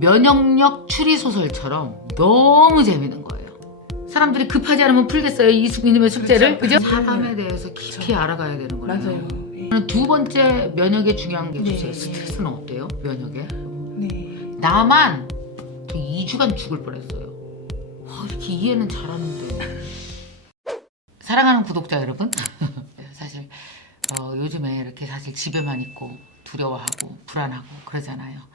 면역력 추리소설처럼 너무 재밌는 거예요. 사람들이 급하지 않으면 풀겠어요, 이수근님의 숙제를. 그죠? 사람에 대해서 깊이 알아가야 되는 거예요. 맞아요. 저는 두 번째 면역에 중요한 게 주세요. 네. 스트레스는 어때요? 면역에? 네. 나만 2주간 죽을 뻔했어요. 이렇게 이해는 잘하는데. 사랑하는 구독자 여러분, 사실 요즘에 이렇게 사실 집에만 있고 두려워하고 불안하고 그러잖아요.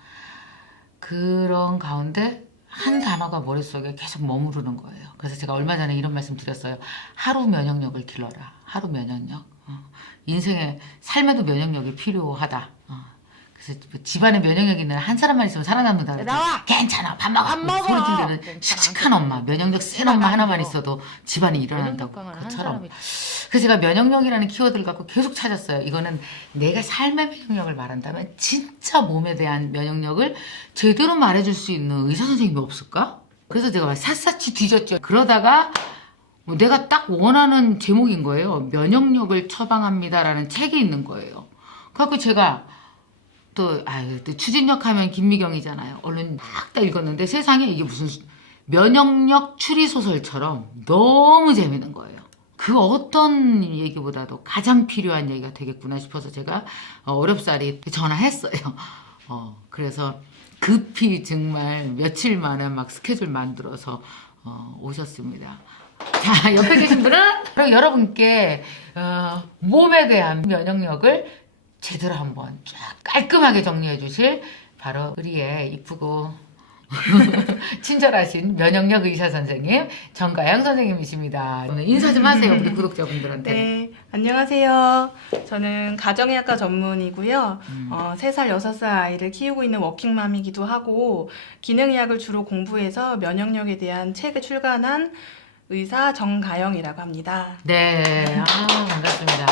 그런 가운데 한 단어가 머릿속에 계속 머무르는 거예요. 그래서 제가 얼마 전에 이런 말씀 드렸어요. 하루 면역력을 길러라. 하루 면역력. 인생에 삶에도 면역력이 필요하다. 그래서 집안에 면역력 있는 한 사람만 있으면 살아남는다. 나와! 괜찮아. 밥 먹어. 소리 지르는 씩씩한 엄마. 면역력 센 엄마 하나만 있어도 집안이 일어난다고. 그처럼. 그래서 제가 면역력이라는 키워드를 갖고 계속 찾았어요. 이거는 내가 삶의 면역력을 말한다면 진짜 몸에 대한 면역력을 제대로 말해줄 수 있는 의사 선생님이 없을까? 그래서 제가 막 샅샅이 뒤졌죠. 그러다가 내가 딱 원하는 제목인 거예요. 면역력을 처방합니다라는 책이 있는 거예요. 그래서 제가 또 추진력 하면 김미경이잖아요. 얼른 막 다 읽었는데 세상에 이게 무슨 면역력 추리소설처럼 너무 재밌는 거예요. 그 어떤 얘기보다도 가장 필요한 얘기가 되겠구나 싶어서 제가 어렵사리 전화했어요. 그래서 급히 정말 며칠 만에 막 스케줄 만들어서 오셨습니다. 자, 옆에 계신 분은 바로 여러분께 몸에 대한 면역력을 제대로 한번 쫙 깔끔하게 정리해 주실 바로 우리의 이쁘고 친절하신 면역력 의사 선생님 정가영 선생님이십니다. 오늘 인사 좀 하세요, 우리 구독자분들한테. 네, 안녕하세요. 저는 가정의학과 전문이고요. 3살, 6살 아이를 키우고 있는 워킹맘이기도 하고 기능의학을 주로 공부해서 면역력에 대한 책을 출간한 의사 정가영이라고 합니다. 네, 반갑습니다.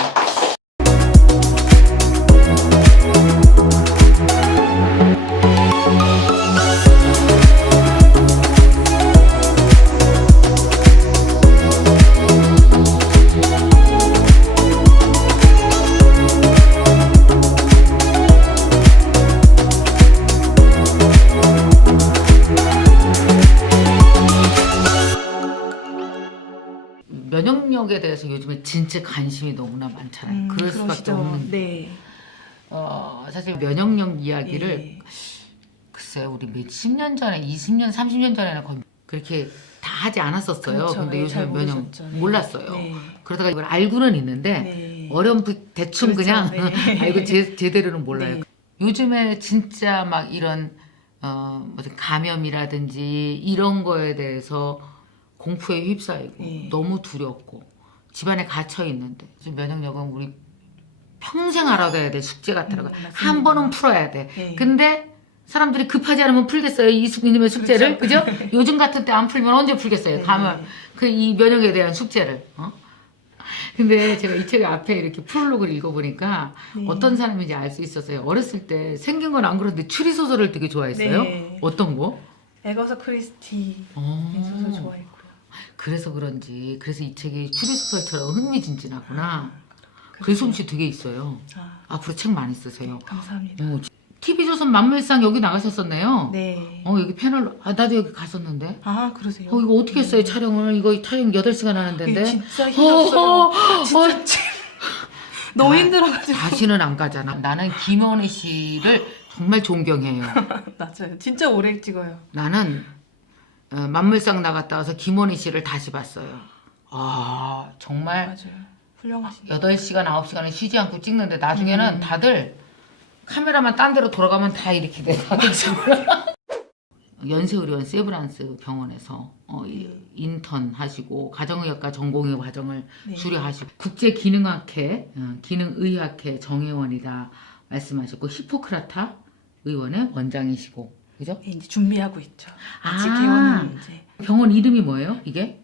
면역력에 대해서 요즘에 진짜 관심이 너무나 많잖아요. 그럴 수밖에 그러시죠. 없는. 네. 사실 면역력 이야기를 네. 글쎄요, 우리 몇십 년 전에, 20년, 30년 전에는 거의 그렇게 다 하지 않았었어요. 그렇죠. 근데 네, 요즘에 잘 면역 모르셨죠. 네. 몰랐어요. 네. 그러다가 이걸 알고는 있는데 네. 어렴풋 대충 그렇죠. 그냥 네. 알고 제대로는 몰라요. 네. 요즘에 진짜 막 이런 무슨 감염이라든지 이런 거에 대해서 공포에 휩싸이고 네. 너무 두렵고 집안에 갇혀 있는데 면역력은 우리 평생 알아둬야 될 숙제 같더라고요. 맞습니다. 한 번은 풀어야 돼. 네. 근데 사람들이 급하지 않으면 풀겠어요, 이수근님의 숙제를. 그렇죠. 그죠? 요즘 같은 때 안 풀면 언제 풀겠어요? 네. 감염 이 면역에 대한 숙제를. 근데 제가 이 책 앞에 이렇게 프롤로그를 읽어보니까 네. 어떤 사람인지 알 수 있었어요. 어렸을 때 생긴 건 안 그런데 추리소설을 되게 좋아했어요. 네. 어떤 거? 에거서 크리스티 소설 좋아했고요. 그래서 그런지 그래서 이 책이 추리소설처럼 흥미진진하구나. 그 솜씨 되게 있어요. 앞으로 책 많이 쓰세요. 감사합니다. TV조선 만물상 여기 나가셨었네요. 네. 여기 패널로. 나도 여기 갔었는데. 그러세요? 이거 어떻게 했어요, 촬영을? 이거 촬영 8시간 하는 데인데. 진짜 힘들었어요. 진짜 너무 힘들어가지고. 다시는 안 가잖아. 나는 김원희 씨를 정말 존경해요. 맞아요. 진짜 오래 찍어요. 나는 만물상 나갔다 와서 김원희 씨를 다시 봤어요. 정말 맞아요. 훌륭하시네. 8시간, 9시간을 쉬지 않고 찍는데 나중에는 다들 카메라만 딴 데로 돌아가면 다 이렇게 돼. 연세의료원 세브란스 병원에서 인턴 하시고 가정의학과 전공의 과정을 네. 수료하시고 국제기능학회 기능의학회 정회원이다 말씀하셨고 히포크라타 의원의 원장이시고 그죠? 네, 이제 준비하고 있죠. 아직 아. 개원은 이제. 병원 이름이 뭐예요? 이게?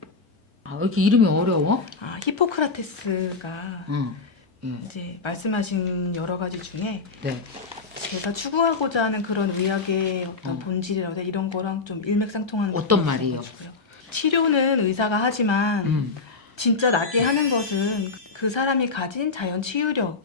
왜 이렇게 이름이 어려워? 히포크라테스가 예. 이제 말씀하신 여러 가지 중에 네. 제가 추구하고자 하는 그런 의학의 어떤 본질이라고 이런 거랑 좀 일맥상통하는 어떤 것도 말이에요? 있어가지고요. 치료는 의사가 하지만 진짜 낫게 하는 것은 그 사람이 가진 자연 치유력.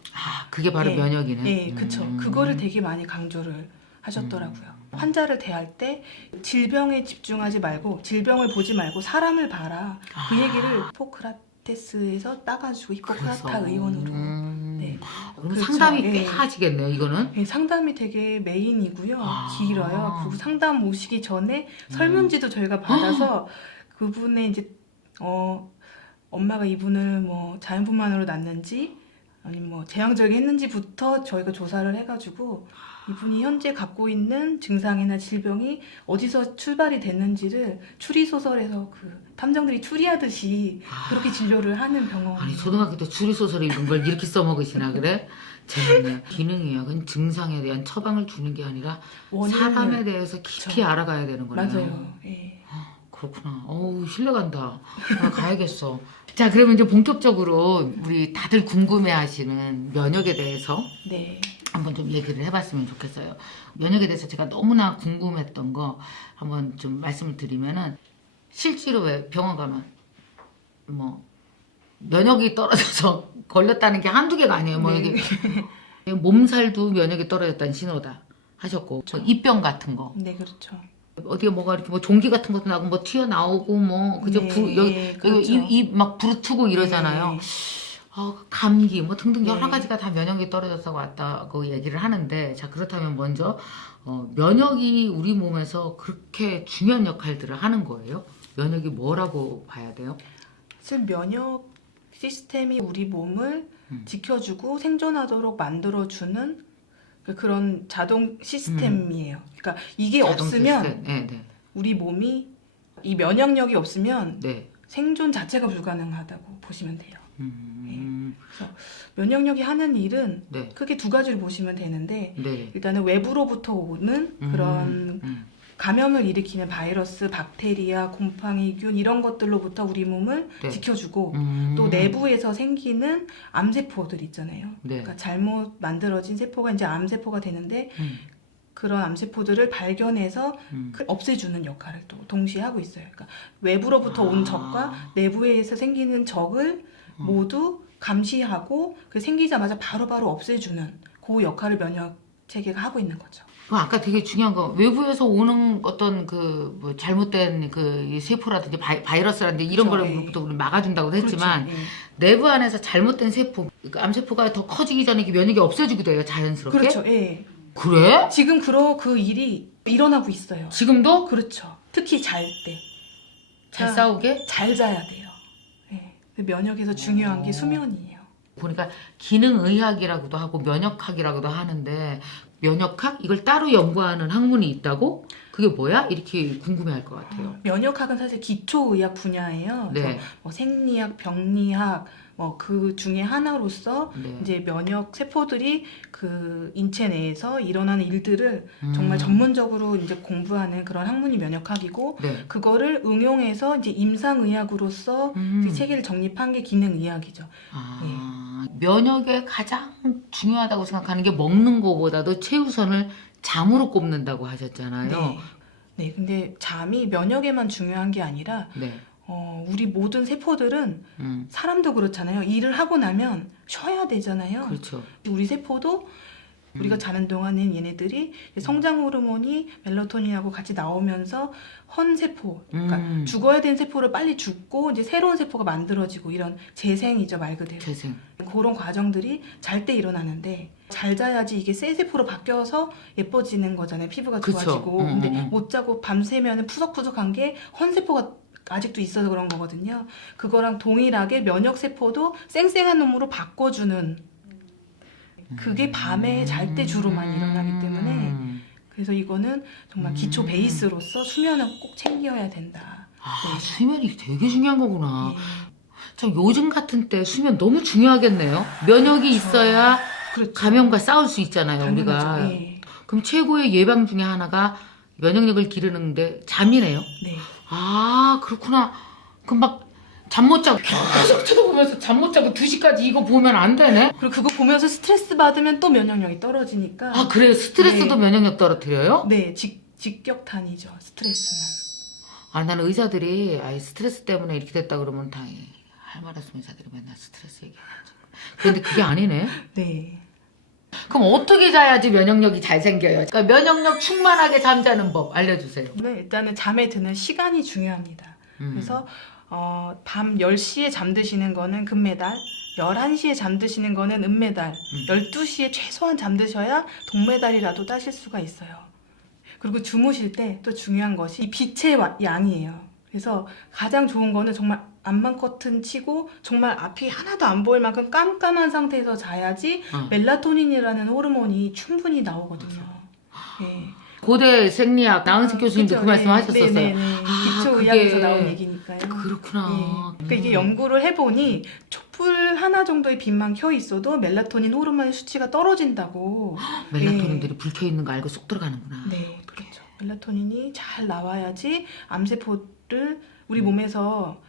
그게 바로 네. 면역이네. 네, 그쵸. 그거를 되게 많이 강조를 하셨더라고요. 환자를 대할 때 질병에 집중하지 말고 질병을 보지 말고 사람을 봐라. 그 얘기를 히포크라테스에서 따가지고 히포크라타 의원으로. 네. 그럼 그렇죠. 상담이 꽤 예. 하시겠네요, 이거는. 네, 상담이 되게 메인이고요. 아. 길어요. 그 상담 오시기 전에 설문지도 저희가 받아서 그분의 이제 엄마가 이분을 뭐 자연분만으로 낳는지 아니면 뭐 제왕절개 했는지부터 저희가 조사를 해가지고 이분이 현재 갖고 있는 증상이나 질병이 어디서 출발이 됐는지를 추리소설에서 그 탐정들이 추리하듯이 그렇게 진료를 하는 병원. 아니 초등학교 때 추리소설 읽은 걸 이렇게 써먹으시나 그래? 재밌네. 기능의학은 증상에 대한 처방을 주는 게 아니라 원인을- 사람에 대해서 깊이 그쵸. 알아가야 되는 거네요. 맞아요. 예. 그렇구나. 어우 신뢰간다. 나 가야겠어. 자 그러면 이제 본격적으로 우리 다들 궁금해하시는 면역에 대해서 네. 한번 좀 얘기를 해봤으면 좋겠어요. 면역에 대해서 제가 너무나 궁금했던 거 한번 좀 말씀을 드리면은 실제로 왜 병원 가면 뭐 면역이 떨어져서 걸렸다는 게 한두 개가 아니에요. 뭐 네. 이게 몸살도 면역이 떨어졌다는 신호다 하셨고 뭐 입병 같은 거 네, 그렇죠. 어디에 뭐가 이렇게 뭐 종기 같은 것도 나고 뭐 튀어나오고 뭐 그죠? 네, 여기 그렇죠. 입막 부르트고 이러잖아요. 네. 감기 뭐 등등 여러 네. 가지가 다 면역이 떨어져서 왔다고 얘기를 하는데 자 그렇다면 먼저 면역이 우리 몸에서 그렇게 중요한 역할들을 하는 거예요? 면역이 뭐라고 봐야 돼요? 사실 면역 시스템이 우리 몸을 지켜주고 생존하도록 만들어주는 그런 자동 시스템이에요. 그러니까 이게 자동 없으면 시스템. 네, 네, 우리 몸이 이 면역력이 없으면 네. 생존 자체가 불가능하다고 보시면 돼요. 음, 면역력이 하는 일은 네, 크게 두 가지를 보시면 되는데 네. 일단은 외부로부터 오는 그런 감염을 일으키는 바이러스, 박테리아, 곰팡이균 이런 것들로부터 우리 몸을 네. 지켜주고 또 내부에서 생기는 암세포들 있잖아요. 네. 그러니까 잘못 만들어진 세포가 이제 암세포가 되는데 그런 암세포들을 발견해서 없애주는 역할을 또 동시에 하고 있어요. 그러니까 외부로부터 온 적과 내부에서 생기는 적을 모두 감시하고 그 생기자마자 바로바로 없애주는 그 역할을 면역 체계가 하고 있는 거죠. 아까 되게 중요한 거 외부에서 오는 어떤 뭐 잘못된 이 세포라든지 바이러스라든지 이런 그렇죠, 거로부터 우리 막아준다고 했지만 그렇죠. 예. 내부 안에서 잘못된 세포, 그 암세포가 더 커지기 전에 면역이 없어지기도 해요 자연스럽게. 그렇죠. 예. 그래? 지금 그 일이 일어나고 있어요. 지금도 그렇죠. 특히 잘 때. 잘 싸우게? 잘 자야 돼요. 예. 그 면역에서 중요한 게 수면이에요. 보니까 기능의학이라고도 하고 면역학이라고도 하는데 면역학 이걸 따로 연구하는 학문이 있다고? 그게 뭐야? 이렇게 궁금해할 것 같아요. 면역학은 사실 기초의학 분야예요. 네. 그래서 뭐 생리학, 병리학 뭐 그 중에 하나로서 네. 이제 면역 세포들이 그 인체 내에서 일어나는 일들을 정말 전문적으로 이제 공부하는 그런 학문이 면역학이고 네. 그거를 응용해서 이제 임상의학으로서 이제 체계를 정립한 게 기능의학이죠. 면역에 가장 중요하다고 생각하는 게 먹는 거보다도 최우선을 잠으로 꼽는다고 하셨잖아요. 네. 네, 근데 잠이 면역에만 중요한 게 아니라 네. 우리 모든 세포들은 사람도 그렇잖아요. 일을 하고 나면 쉬어야 되잖아요. 그렇죠. 우리 세포도 우리가 자는 동안은 얘네들이 성장 호르몬이 멜라토닌하고 같이 나오면서 헌세포, 그러니까 죽어야 된 세포를 빨리 죽고 이제 새로운 세포가 만들어지고 이런 재생이죠, 말 그대로. 재생. 그런 과정들이 잘 때 일어나는데 잘 자야지 이게 새 세포로 바뀌어서 예뻐지는 거잖아요. 피부가 그쵸. 좋아지고. 근데 못 자고 밤새면 푸석푸석한 게 헌세포가 아직도 있어서 그런 거거든요. 그거랑 동일하게 면역세포도 쌩쌩한 놈으로 바꿔주는 그게 밤에 잘 때 주로만 일어나기 때문에 그래서 이거는 정말 기초 베이스로서 수면은 꼭 챙겨야 된다. 네. 수면이 되게 중요한 거구나. 네. 참 요즘 같은 때 수면 너무 중요하겠네요. 면역이 있어야 그렇죠. 감염과 싸울 수 있잖아요, 우리가. 당연하죠. 네. 그럼 최고의 예방 중에 하나가 면역력을 기르는데 잠이네요. 네. 그렇구나. 그럼 막 잠 못 자고 계속 쳐다보면서 잠 못 자고 2시까지 이거 보면 안 되네? 그리고 그거 보면서 스트레스 받으면 또 면역력이 떨어지니까. 그래요? 스트레스도 네. 면역력 떨어뜨려요? 네, 직격탄이죠. 스트레스는. 나는 의사들이 스트레스 때문에 이렇게 됐다 그러면 다 할 말 없으면 의사들이 맨날 스트레스 얘기해가지고. 그런데 그게 아니네. 네. 그럼 어떻게 자야지 면역력이 잘 생겨요? 그러니까 면역력 충만하게 잠자는 법 알려주세요. 네, 일단은 잠에 드는 시간이 중요합니다. 그래서 밤 10시에 잠드시는 거는 금메달, 11시에 잠드시는 거는 은메달, 12시에 최소한 잠드셔야 동메달이라도 따실 수가 있어요. 그리고 주무실 때 또 중요한 것이 이 빛의 양이에요. 그래서 가장 좋은 거는 정말 안만 커튼 치고 정말 앞이 하나도 안 보일 만큼 깜깜한 상태에서 자야지 멜라토닌이라는 호르몬이 충분히 나오거든요. 네. 고대 생리학 나은식 교수님도 그 말씀 하셨었어요. 네네네. 기초의학에서 나온 얘기니까요. 그렇구나. 네. 그러니까 이게 연구를 해보니 촛불 하나 정도의 빛만 켜 있어도 멜라토닌 호르몬의 수치가 떨어진다고. 멜라토닌들이 불 켜 있는 거 알고 쏙 들어가는구나. 네, 그렇죠. 멜라토닌이 잘 나와야지 암세포를 우리 몸에서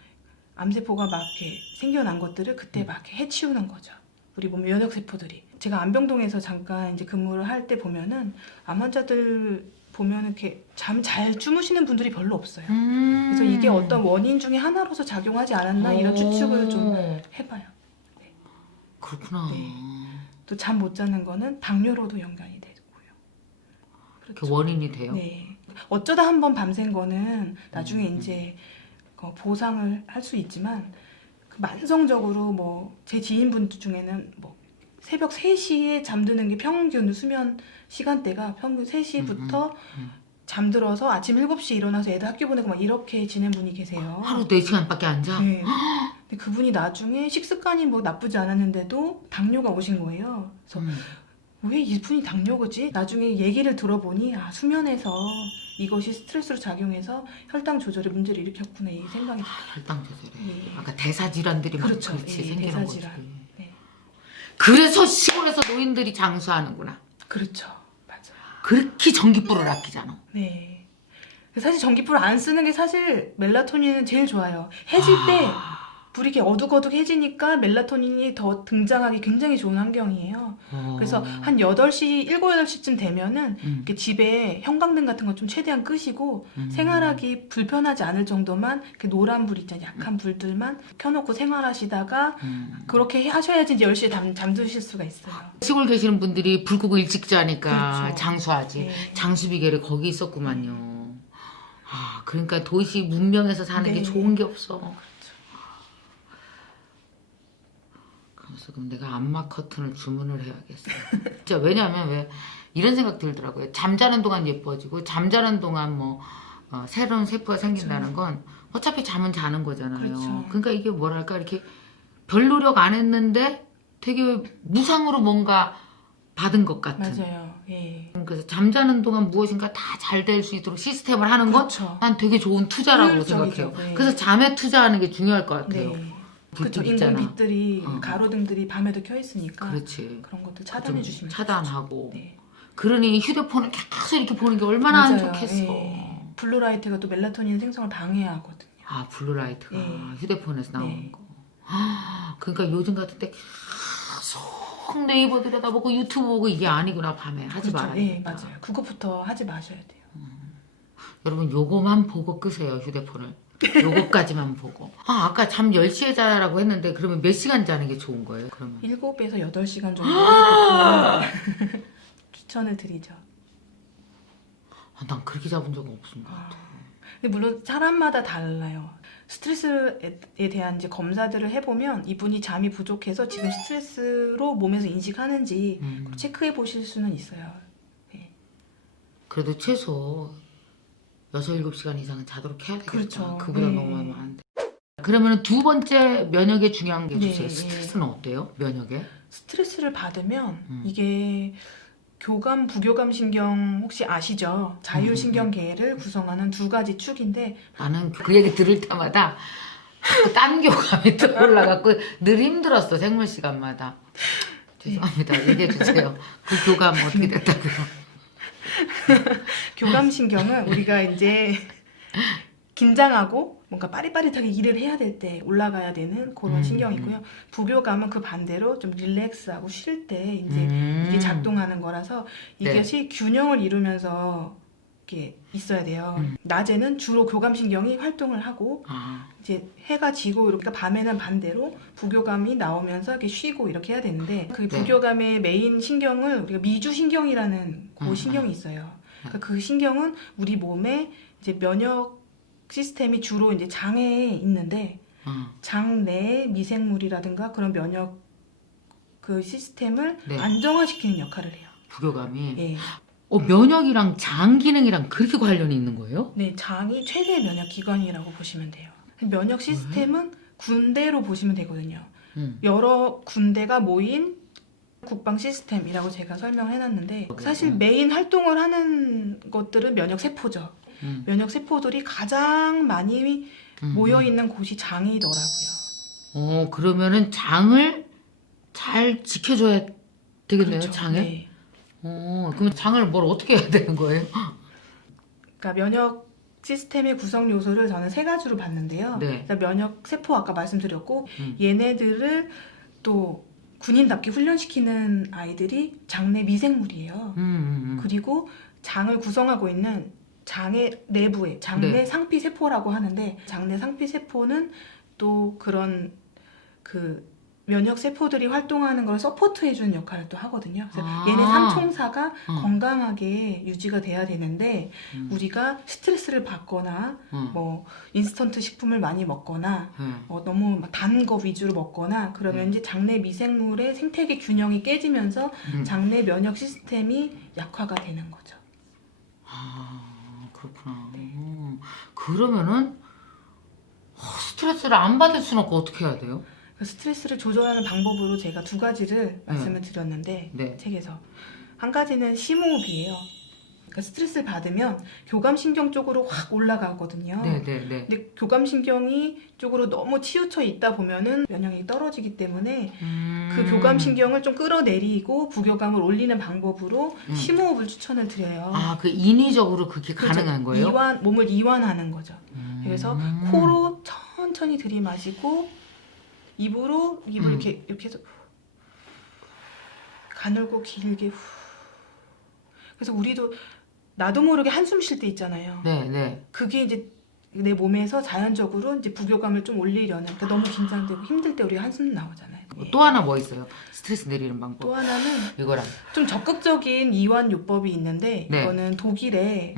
암세포가 막 이렇게 생겨난 것들을 그때 막 이렇게 해치우는 거죠. 우리 몸 면역세포들이. 제가 안병동에서 잠깐 이제 근무를 할 때 보면은 암 환자들 보면 이렇게 잠 잘 주무시는 분들이 별로 없어요. 그래서 이게 어떤 원인 중에 하나로서 작용하지 않았나 이런 추측을 좀 해봐요. 네. 그렇구나. 네. 또 잠 못 자는 거는 당뇨로도 연관이 되고요. 그 원인이 돼요? 네. 어쩌다 한번 밤샌 거는 나중에 이제 보상을 할 수 있지만 그 만성적으로 뭐 제 지인분들 중에는 뭐 새벽 3시에 잠드는 게 평균 수면 시간대가 평균 3시부터 잠들어서 아침 7시에 일어나서 애들 학교 보내고 막 이렇게 지낸 분이 계세요. 하루 4시간밖에 안 자? 네. 근데 그분이 나중에 식습관이 뭐 나쁘지 않았는데도 당뇨가 오신 거예요. 그래서 왜 이분이 당뇨거지? 나중에 얘기를 들어보니 수면에서 이것이 스트레스로 작용해서 혈당 조절에 문제를 일으켰구나 이 생각이 들어요. 혈당 조절에. 네. 아까 대사질환들이 막 그렇죠. 그렇지 예, 생기는 대사질환. 거지. 네. 그래서 시골에서 노인들이 장수하는구나. 그렇죠. 맞아요. 그렇게 전기불을 아끼잖아. 네. 사실 전기불 안 쓰는 게 사실 멜라토닌은 제일 좋아요. 해질 때 불이 이렇게 어둑어둑해지니까 멜라토닌이 더 등장하기 굉장히 좋은 환경이에요. 그래서 한 8시, 7, 8시쯤 되면은 이렇게 집에 형광등 같은 거 좀 최대한 끄시고 생활하기 불편하지 않을 정도만 이렇게 노란 불 있잖아요. 약한 불들만 켜놓고 생활하시다가 그렇게 하셔야지 이제 10시에 잠드실 수가 있어요. 시골 계시는 분들이 불 끄고 일찍 자니까 그렇죠. 장수하지. 네. 장수 비결이 거기 있었구만요. 그러니까 도시 문명에서 사는 게 네. 좋은 게 없어. 그래서 그럼 내가 암막 커튼을 주문을 해야겠어. 진짜 왜냐하면 왜 이런 생각 들더라고요. 잠자는 동안 예뻐지고 잠자는 동안 뭐 새로운 세포가 생긴다는 건 어차피 잠은 자는 거잖아요. 그렇죠. 그러니까 이게 뭐랄까 이렇게 별 노력 안 했는데 되게 무상으로 뭔가 받은 것 같은. 맞아요. 예. 그래서 잠자는 동안 무엇인가 다 잘 될 수 있도록 시스템을 하는 건 그렇죠. 난 되게 좋은 투자라고 효율적이죠. 생각해요. 네. 그래서 잠에 투자하는 게 중요할 것 같아요. 네. 불빛 그렇죠. 있잖아. 인공 빛들이 가로등들이 밤에도 켜 있으니까 그렇지. 그런 것들 차단해 주시면 차단하고. 네. 그러니 휴대폰을 계속 이렇게 보는 게 얼마나 안 맞아요. 좋겠어. 예. 블루라이트가 또 멜라토닌 생성을 방해하거든요. 블루라이트가 네. 휴대폰에서 나오는 네. 거. 그러니까 요즘 같은 때 계속 네이버 들여다보고 유튜브 보고 이게 아니구나 밤에 하지 그렇죠. 말아야 예, 맞아요. 그것부터 하지 마셔야 돼요. 여러분 요거만 보고 끄세요 휴대폰을. 요거까지만 보고. 아까 잠 10시에 자라고 했는데 그러면 몇 시간 자는 게 좋은 거예요? 그러면 7에서 8시간 정도 추천을 드리죠. 난 그렇게 잡은 적은 없은 것 같아. 근데 물론 사람마다 달라요. 스트레스에 대한 이제 검사들을 해보면 이분이 잠이 부족해서 지금 스트레스로 몸에서 인식하는지 체크해 보실 수는 있어요. 네. 그래도 최소 6, 7시간 이상은 자도록 해야 되겠다. 그렇죠. 그보다 네. 너무 하면 안 돼. 그러면 두 번째 면역에 중요한 게 주세요. 네, 스트레스는 어때요? 면역에? 스트레스를 받으면 이게 교감, 부교감 신경 혹시 아시죠? 자율신경계를 구성하는 두 가지 축인데 나는 그 얘기 들을 때마다 자꾸 딴 교감이 또 올라갖고 늘 힘들었어 생물 시간마다. 죄송합니다. 얘기해 주세요. 그 교감 어떻게 됐다고요? 교감신경은 우리가 이제 긴장하고 뭔가 빠릿빠릿하게 일을 해야 될 때 올라가야 되는 그런 신경이고요. 부교감은 그 반대로 좀 릴렉스하고 쉴 때 이제 이게 작동하는 거라서 이것이 균형을 이루면서 게 있어야 돼요. 낮에는 주로 교감신경이 활동을 하고 이제 해가 지고 이렇게 밤에는 반대로 부교감이 나오면서 이렇게 쉬고 이렇게 해야 되는데 그 부교감의 메인 신경을 우리가 미주신경이라는 그 신경이 있어요. 그러니까 그 신경은 우리 몸에 이제 면역 시스템이 주로 이제 장에 있는데 장 내에 미생물이라든가 그런 면역 그 시스템을 네. 안정화시키는 역할을 해요. 부교감이. 예. 면역이랑 장 기능이랑 그렇게 관련이 있는 거예요? 네, 장이 최대 면역 기관이라고 보시면 돼요. 면역 시스템은 군대로 보시면 되거든요. 여러 군대가 모인 국방 시스템이라고 제가 설명해놨는데 사실 메인 활동을 하는 것들은 면역 세포죠. 면역 세포들이 가장 많이 모여 있는 곳이 장이더라고요. 그러면은 장을 잘 지켜줘야 되겠네요. 그렇죠. 장을. 네. 그럼 장을 뭘 어떻게 해야 되는 거예요? 그러니까 면역 시스템의 구성 요소를 저는 세 가지로 봤는데요. 네. 일단 면역 세포 아까 말씀드렸고 얘네들을 또 군인답게 훈련시키는 아이들이 장내 미생물이에요. 그리고 장을 구성하고 있는 장의 내부에 장내 네. 상피 세포라고 하는데 장내 상피 세포는 또 그런 그 면역 세포들이 활동하는 걸 서포트 해주는 역할을 또 하거든요. 그래서 얘네 삼총사가 건강하게 유지가 돼야 되는데 우리가 스트레스를 받거나 뭐 인스턴트 식품을 많이 먹거나 너무 단 거 위주로 먹거나 그러면 이제 장내 미생물의 생태계 균형이 깨지면서 장내 면역 시스템이 약화가 되는 거죠. 그렇구나. 그러면은 스트레스를 안 받을 수는 없고 어떻게 해야 돼요? 스트레스를 조절하는 방법으로 제가 두 가지를 말씀을 드렸는데 네. 책에서 한 가지는 심호흡이에요. 그러니까 스트레스를 받으면 교감신경 쪽으로 확 올라가거든요. 네네네. 근데 교감신경이 쪽으로 너무 치우쳐 있다 보면은 면역력이 떨어지기 때문에 그 교감신경을 좀 끌어내리고 부교감을 올리는 방법으로 심호흡을 추천을 드려요. 그 인위적으로 그게 그렇죠. 가능한 거예요? 몸을 이완하는 거죠. 그래서 코로 천천히 들이마시고 입을 이렇게 해서 가늘고 길게 후. 그래서 우리도 나도 모르게 한숨 쉴 때 있잖아요. 네. 그게 이제 내 몸에서 자연적으로 이제 부교감을 좀 올리려는 그러니까 너무 긴장되고 힘들 때 우리가 한숨 나오잖아요. 또 하나 뭐 있어요? 스트레스 내리는 방법. 또 하나는 이거랑. 좀 적극적인 이완 요법이 있는데 네. 이거는 독일의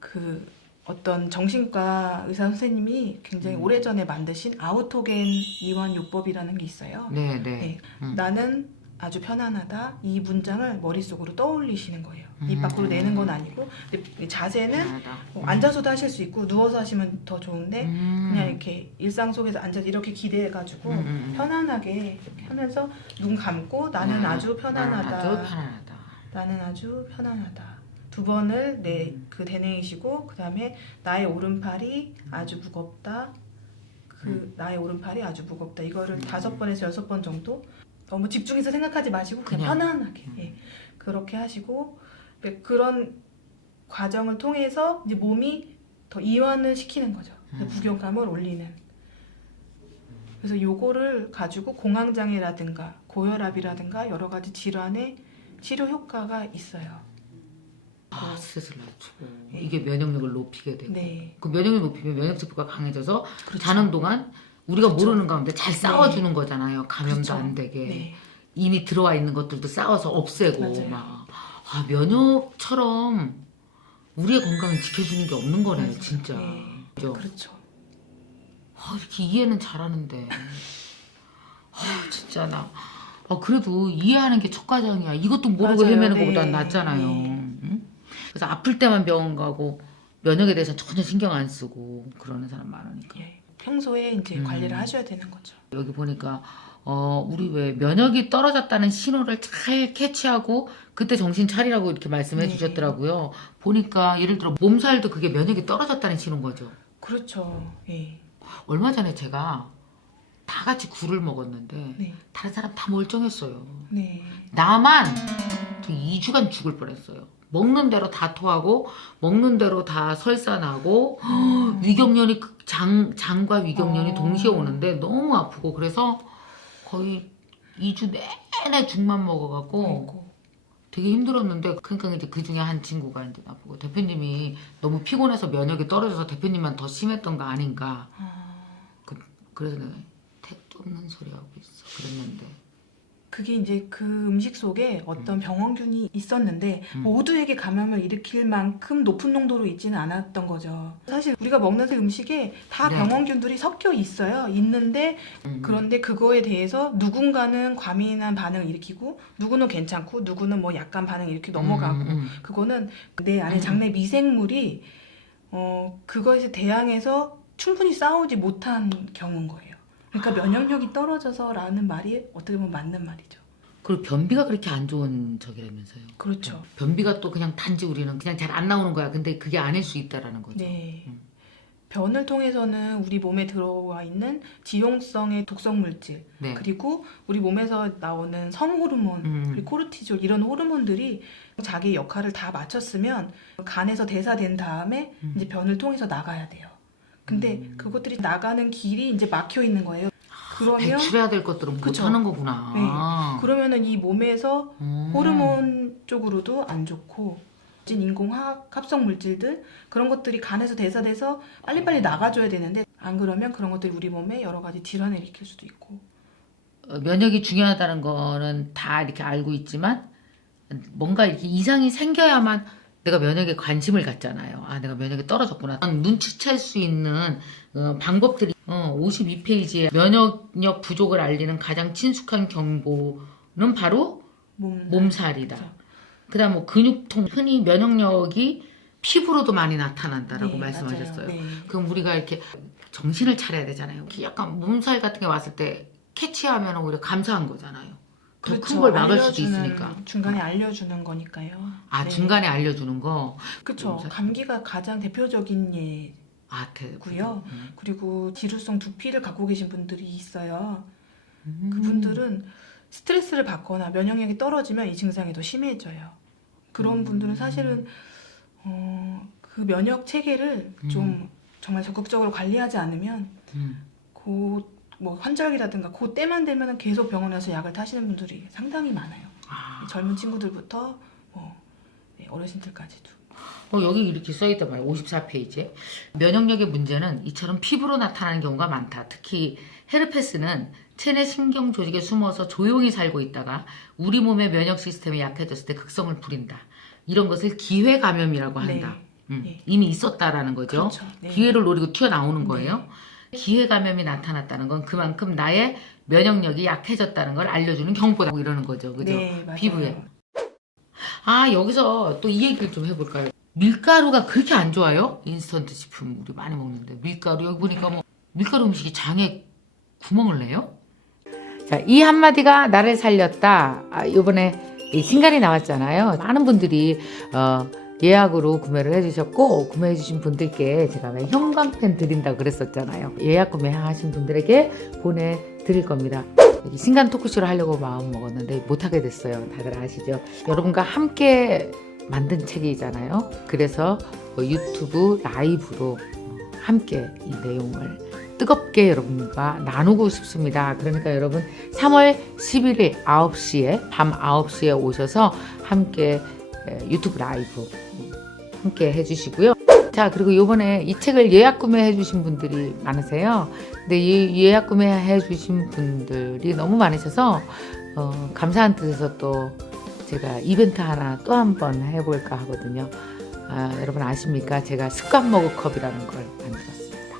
그 어떤 정신과 의사 선생님이 굉장히 오래전에 만드신 아우토겐 이완 요법이라는 게 있어요. 네. 나는 아주 편안하다. 이 문장을 머릿속으로 떠올리시는 거예요. 입 밖으로 내는 건 아니고 근데 자세는 앉아서도 하실 수 있고 누워서 하시면 더 좋은데 그냥 이렇게 일상 속에서 앉아서 이렇게 기대해가지고 편안하게 이렇게 하면서 눈 감고 나는 아주 편안하다. 나는 아주 편안하다. 두 번을 그 되뇌이시고 그 다음에 나의 오른팔이 아주 무겁다. 나의 오른팔이 아주 무겁다. 이거를 5번에서 6번 정도 너무 집중해서 생각하지 마시고 그냥 편안하게 그렇게 하시고 그런 과정을 통해서 이제 몸이 더 이완을 시키는 거죠. 부교감을 올리는. 그래서 요거를 가지고 공황장애라든가 고혈압이라든가 여러 가지 질환의 치료 효과가 있어요. 스트레스를 낮추고 이게 면역력을 높이게 되고 네. 그 면역력 높이면 면역세포가 강해져서 그렇죠. 자는 동안 우리가 모르는 가운데 잘 싸워주는 거잖아요. 감염도 그렇죠. 안 되게. 네. 이미 들어와 있는 것들도 싸워서 없애고 맞아요. 막 면역처럼 우리의 건강을 지켜주는 게 없는 거네요. 맞아요. 진짜. 네. 그죠? 그렇죠. 이렇게 이해는 잘하는데 진짜 나 그래도 이해하는 게 첫 과정이야. 이것도 모르고 맞아요. 헤매는 네. 것보다 낫잖아요. 네. 응? 그래서 아플 때만 병원 가고 면역에 대해서 전혀 신경 안 쓰고 그러는 사람 많으니까. 평소에 이제 관리를 하셔야 되는 거죠. 여기 보니까 우리 왜 면역이 떨어졌다는 신호를 잘 캐치하고 그때 정신 차리라고 이렇게 말씀해 주셨더라고요. 보니까 예를 들어 몸살도 그게 면역이 떨어졌다는 신호인 거죠. 그렇죠. 예. 얼마 전에 제가 다 같이 굴을 먹었는데 네. 다른 사람 다 멀쩡했어요. 네. 나만 2주간 죽을 뻔했어요. 먹는 대로 다 토하고 먹는 대로 다 설사나고 위경련이 장과 위경련이 동시에 오는데 너무 아프고 그래서 거의 2주 내내 죽만 먹어갖고 아이고. 되게 힘들었는데 그러니까 이제 그 중에 한 친구가 이제 나보고 대표님이 너무 피곤해서 면역이 떨어져서 대표님만 더 심했던 거 아닌가. 그래서 내가 택도 없는 소리 하고 있어. 그랬는데 그게 이제 그 음식 속에 어떤 병원균이 있었는데 모두에게 감염을 일으킬 만큼 높은 농도로 있지는 않았던 거죠. 사실 우리가 먹는 음식에 다 네. 병원균들이 섞여 있어요. 있는데 그런데 그거에 대해서 누군가는 과민한 반응을 일으키고 누구는 괜찮고 누구는 뭐 약간 반응을 일으키고 넘어가고 그거는 내 안에 장내 미생물이 그것에 대항해서 충분히 싸우지 못한 경우인 거예요. 그러니까 면역력이 떨어져서라는 말이 어떻게 보면 맞는 말이죠. 그리고 변비가 그렇게 안 좋은 적이라면서요. 그렇죠. 변비가 또 그냥 단지 우리는 그냥 잘 안 나오는 거야. 근데 그게 아닐 수 있다라는 거죠. 네. 변을 통해서는 우리 몸에 들어와 있는 지용성의 독성 물질 네. 그리고 우리 몸에서 나오는 성호르몬 그리고 코르티졸 이런 호르몬들이 자기의 역할을 다 마쳤으면 간에서 대사된 다음에 이제 변을 통해서 나가야 돼요. 근데 그것들이 나가는 길이 이제 막혀 있는 거예요. 그러면 배출해야 될 것들은 못 그쵸. 하는 거구나. 네. 그러면은 이 몸에서 호르몬 쪽으로도 안 좋고 인공화학 합성 물질들 그런 것들이 간에서 대사돼서 빨리빨리 나가줘야 되는데 안 그러면 그런 것들이 우리 몸에 여러 가지 질환을 일으킬 수도 있고. 면역이 중요하다는 거는 다 이렇게 알고 있지만 뭔가 이렇게 이상이 생겨야만 내가 면역에 관심을 갖잖아요. 아, 내가 면역이 떨어졌구나. 눈치챌 수 있는 방법들이 52페이지에 면역력 부족을 알리는 가장 친숙한 경보는 바로 몸살이다. 그다음 뭐 근육통, 흔히 면역력이 피부로도 많이 나타난다라고 네, 말씀하셨어요. 네. 그럼 우리가 이렇게 정신을 차려야 되잖아요. 약간 몸살 같은 게 왔을 때 캐치하면 오히려 감사한 거잖아요. 더 큰 걸 막을 수도 있으니까. 중간에 알려주는 거니까요. 아, 네. 중간에 알려주는 거. 그렇죠. 감기가 가장 대표적인 아, 예고요. 그리고 지루성 두피를 갖고 계신 분들이 있어요. 그분들은 스트레스를 받거나 면역력이 떨어지면 이 증상이 더 심해져요. 그런 분들은 사실은 그 면역 체계를 좀 정말 적극적으로 관리하지 않으면 뭐 환절기라든가 그 때만 되면 계속 병원에 와서 약을 타시는 분들이 상당히 많아요. 젊은 친구들부터 뭐 어르신들까지도. 여기 이렇게 써있단 말이에요. 54페이지에. 면역력의 문제는 이처럼 피부로 나타나는 경우가 많다. 특히 헤르페스는 체내 신경 조직에 숨어서 조용히 살고 있다가 우리 몸의 면역 시스템이 약해졌을 때 극성을 부린다. 이런 것을 기회 감염이라고 한다. 네. 이미 있었다라는 거죠. 그렇죠. 네. 기회를 노리고 튀어나오는 거예요. 기회 감염이 나타났다는 건 그만큼 나의 면역력이 약해졌다는 걸 알려주는 경보다 이러는 거죠. 그죠? 네, 맞아요. 피부에. 아, 여기서 또 이 얘기를 좀 해볼까요? 밀가루가 그렇게 안 좋아요? 인스턴트 식품 우리 많이 먹는데 밀가루 여기 보니까 뭐 밀가루 음식이 장에 구멍을 내요? 자, 이 한마디가 나를 살렸다. 이번에 신간이 나왔잖아요. 많은 분들이 예약으로 구매를 해주셨고 구매해 주신 분들께 제가 왜 형광펜 드린다고 그랬었잖아요. 예약 구매하신 분들에게 보내드릴 겁니다. 신간 토크쇼를 하려고 마음 먹었는데 못하게 됐어요. 다들 아시죠? 여러분과 함께 만든 책이잖아요. 그래서 유튜브 라이브로 함께 이 내용을 뜨겁게 여러분과 나누고 싶습니다. 그러니까 여러분 3월 11일 9시에 밤 9시에 오셔서 함께 유튜브 라이브 함께 해주시고요. 자, 그리고 이번에 이 책을 예약 구매해 주신 분들이 많으세요. 근데 이 예약 구매해 주신 분들이 너무 많으셔서 감사한 뜻에서 또 제가 이벤트 하나 또 한 번 해볼까 하거든요. 여러분 아십니까? 제가 습관 머그컵이라는 걸 만들었습니다.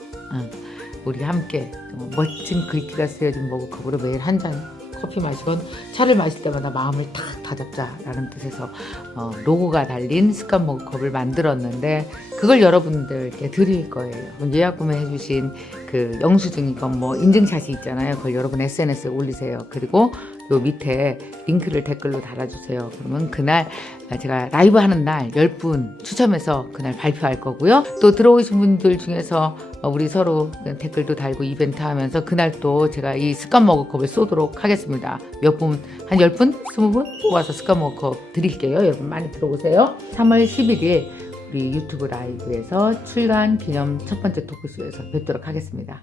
우리 함께 멋진 글귀가 쓰여진 머그컵으로 매일 한 잔 커피 마시건 차를 마실 때마다 마음을 탁 다잡자라는 뜻에서 로고가 달린 습관 머그컵을 만들었는데 그걸 여러분들께 드릴 거예요. 예약 구매해 주신 그 영수증이건 뭐 인증샷이 있잖아요. 그걸 여러분 SNS에 올리세요. 그리고 요 밑에 링크를 댓글로 달아주세요. 그러면 그날 제가 라이브 하는 날 10분 추첨해서 그날 발표할 거고요. 또 들어오신 분들 중에서 우리 서로 댓글도 달고 이벤트 하면서 그날 또 제가 이 습관 머그컵을 쏘도록 하겠습니다. 몇 분, 한 10분? 20분 뽑아서 습관 머그컵 드릴게요. 여러분 많이 들어오세요. 3월 11일 우리 유튜브 라이브에서 출간 기념 첫 번째 토크쇼에서 뵙도록 하겠습니다.